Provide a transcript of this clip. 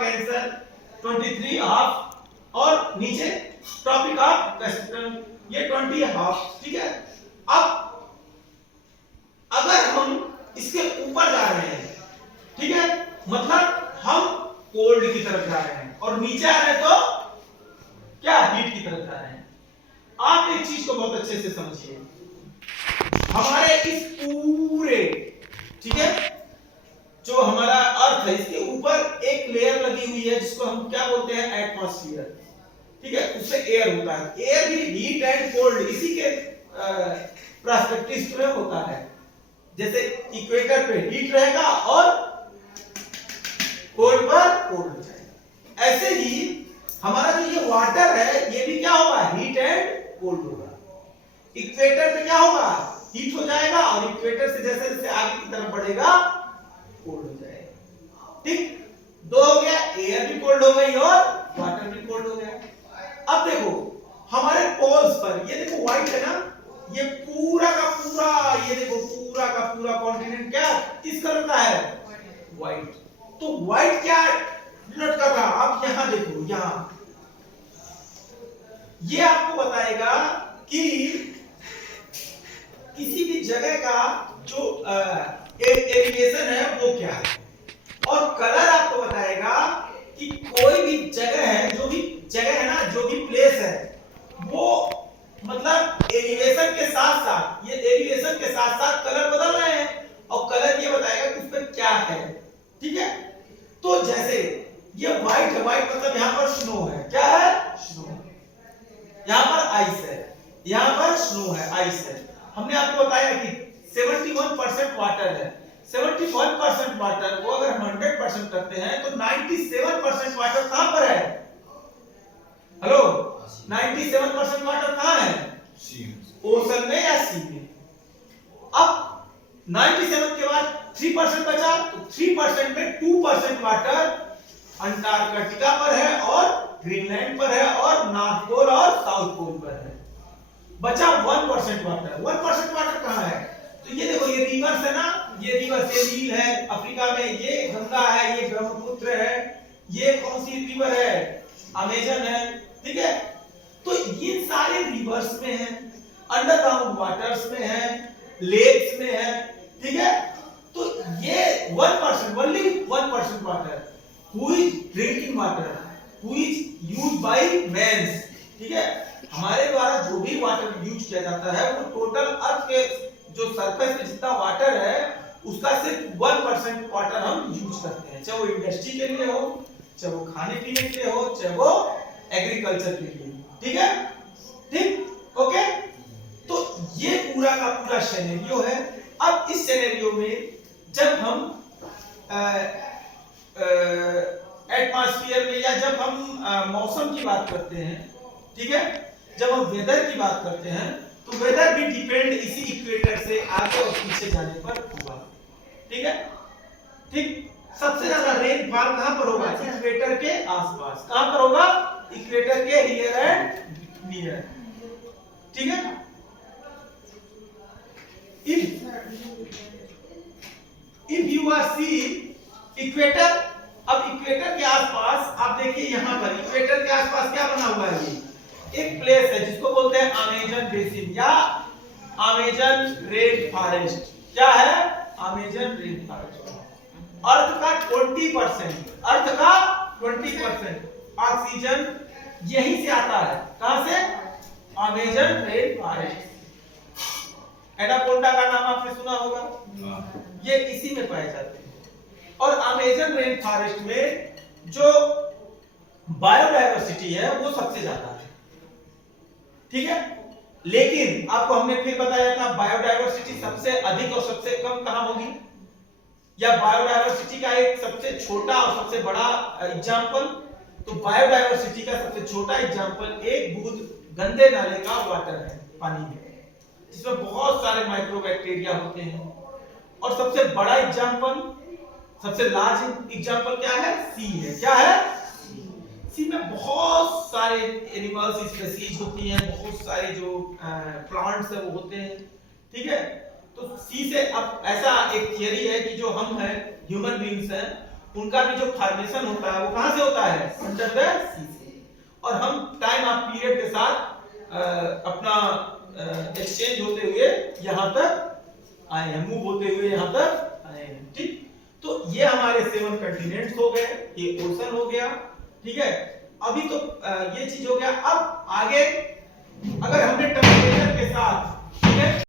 Cancer, 23 half और नीचे tropic of Capricorn, ये 20 हाफ। ठीक है, अब अगर हम इसके ऊपर जा रहे हैं, ठीक है, मतलब हम कोल्ड की तरफ जा रहे हैं और नीचे आ रहे हैं तो क्या, हीट की तरफ जा रहे हैं। आप एक चीज को बहुत अच्छे से समझिए, हमारे इस पूरे, ठीक है, जो हमारा अर्थ है इसके ऊपर एक लेयर लगी हुई है जिसको हम क्या बोलते हैं, एटमॉस्फेयर। ठीक है, उससे एयर होता है। एयर भी हीट एंड कोल्ड इसी के पर्सपेक्टिव में होता है। जैसे इक्वेटर पे हीट रहेगा और पोल पर कोल्ड हो जाएगा, ऐसे ही हमारा जो ये वाटर है ये भी क्या होगा, हीट एंड कोल्ड होगा। इक्वेटर पे क्या होगा, हीट हो जाएगा और इक्वेटर से जैसे जैसे आगे की तरफ बढ़ेगा कोल्ड हो जाएगा। ठीक, दो हो गया, एयर भी कोल्ड हो गई और वाटर भी कोल्ड हो गया। अब देखो हमारे पोल्स पर, ये देखो व्हाइट है ना, ये पूरा का पूरा, ये देखो पूरा का पूरा कॉन्टिनेंट क्या किस कलर का है, व्हाइट। तो व्हाइट क्या डिनोट कर रहा, आप यहां देखो, यहां ये आपको बताएगा कि किसी भी जगह का जो एलिवेशन है वो क्या है, और कलर आपको बताएगा कि कोई भी जगह है, जो भी जगह है ना, जो भी प्लेस है, वो मतलब एलिवेशन के साथ साथ, ये एलिवेशन के साथ साथ कलर बदल रहे हैं और कलर ये बताएगा कि उसमें क्या है। ठीक है, तो जैसे ये व्हाइट है, व्हाइट मतलब यहां पर स्नो है, क्या है, स्नो। यहां पर आइस है, यहां पर स्नो है, आइस है। हमने आपको बताया कि 71% वाटर है। 71% वाटर को अगर हम 100% करते हैं तो 97% वाटर कहां पर है, हेलो, 97% वाटर कहां है, ओशन में या सी में। अब 97 के बाद 3% बचा, तो 3% में 2% वाटर अंटार्कटिका पर है और ग्रीनलैंड पर है और नॉर्थ पोल और साउथ पोल पर है। बचा 1% वाटर। 1% वाटर कहां है, तो ये देखो, ये रिवर्स है ना, ये रिवर्स, ये नील है अफ्रीका में, ये गंगा है, ये ब्रह्मपुत्र है, ये कौन सी रिवर है, अमेजन है। ठीक है, तो ये सारे रिवर्स में है, अंडरग्राउंड वाटर्स में है, लेक्स में है। ठीक है, तो ये 1%, only 1% water who is drinking water, who is used by mans. ठीक है, हमारे द्वारा जो भी वाटर यूज किया जाता है वो टोटल अर्थ के जो सरफेस पे जितना वाटर है उसका सिर्फ 1% वाटर हम यूज करते हैं, चाहे वो इंडस्ट्री के लिए हो, चाहे वो खाने पीने के लिए हो, चाहे वो एग्रीकल्चर के लिए। ठीक है, ठीक, ओके। तो ये पूरा का पूरा सिनेरियो है। अब इस सिनेरियो में जब हम एटमॉस्फेयर में या जब हम मौसम की बात करते हैं, ठीक है, जब हम वेदर की बात करते हैं तो वेदर भी डिपेंड इसी इक्वेटर से आगे और पीछे जाने पर होगा। ठीक है, ठीक, सबसे ज्यादा रेनफॉल कहां पर होगा, इक्वेटर के आसपास। कहां पर होगा, इक्वेटर के हियर एंड नियर। ठीक है, if you are see equator, अब इक्वेटर के आसपास आप देखिए, यहां पर इक्वेटर के आसपास क्या बना हुआ है, ये एक प्लेस है जिसको बोलते हैं अमेजन बेसिन या अमेजन रेन फॉरेस्ट। क्या है, अमेजन रेन फॉरेस्ट। अर्थ का 20%, अर्थ का 20% ऑक्सीजन यहीं से आता है। कहां से, अमेजन रेन फॉरेस्ट। एनाकोंडा का नाम आपने सुना होगा, ये इसी में पाए जाते हैं। और अमेजन रेन फॉरेस्ट में जो बायोडायवर्सिटी है वो सबसे ज्यादा है। ठीक है, लेकिन आपको हमने फिर बताया था बायोडायवर्सिटी सबसे अधिक और सबसे कम कहां होगी, या बायोडायवर्सिटी का एक सबसे छोटा और सबसे बड़ा एग्जांपल। तो बायोडायवर्सिटी का सबसे छोटा एग्जांपल एक बूंद गंदे नाले का वाटर है, पानी में, जिसमें बहुत सारे माइक्रोबैक्टीरिया होते हैं। और सबसे बड़ा एग्जांपल, सबसे लार्ज एग्जांपल क्या है, सी है। क्या है, सी में बहुत सारे एनिमल्स स्पीशीज होती हैं, बहुत सारे जो प्लांट्स है वो होते हैं। ठीक है, तो सी से अब ऐसा एक थियरी है कि जो हम हैं, ह्यूमन बीइंग्स हैं, उनका भी जो फॉर्मेशन होता है वो कहां से होता है, अंडर द सी से। और हम टाइम ऑफ पीरियड के साथ अपना एक्सचेंज होते हुए यहां तक आए हैं, मूव होते हुए यहां तक आए हैं। ठीक, तो ये हमारे 7 कंटिनेंट्स हो गए, ये ओशन हो गया। ठीक है, अभी तो ये चीज हो गया। अब आगे अगर हमने टेम्परेचर के साथ, ठीक है,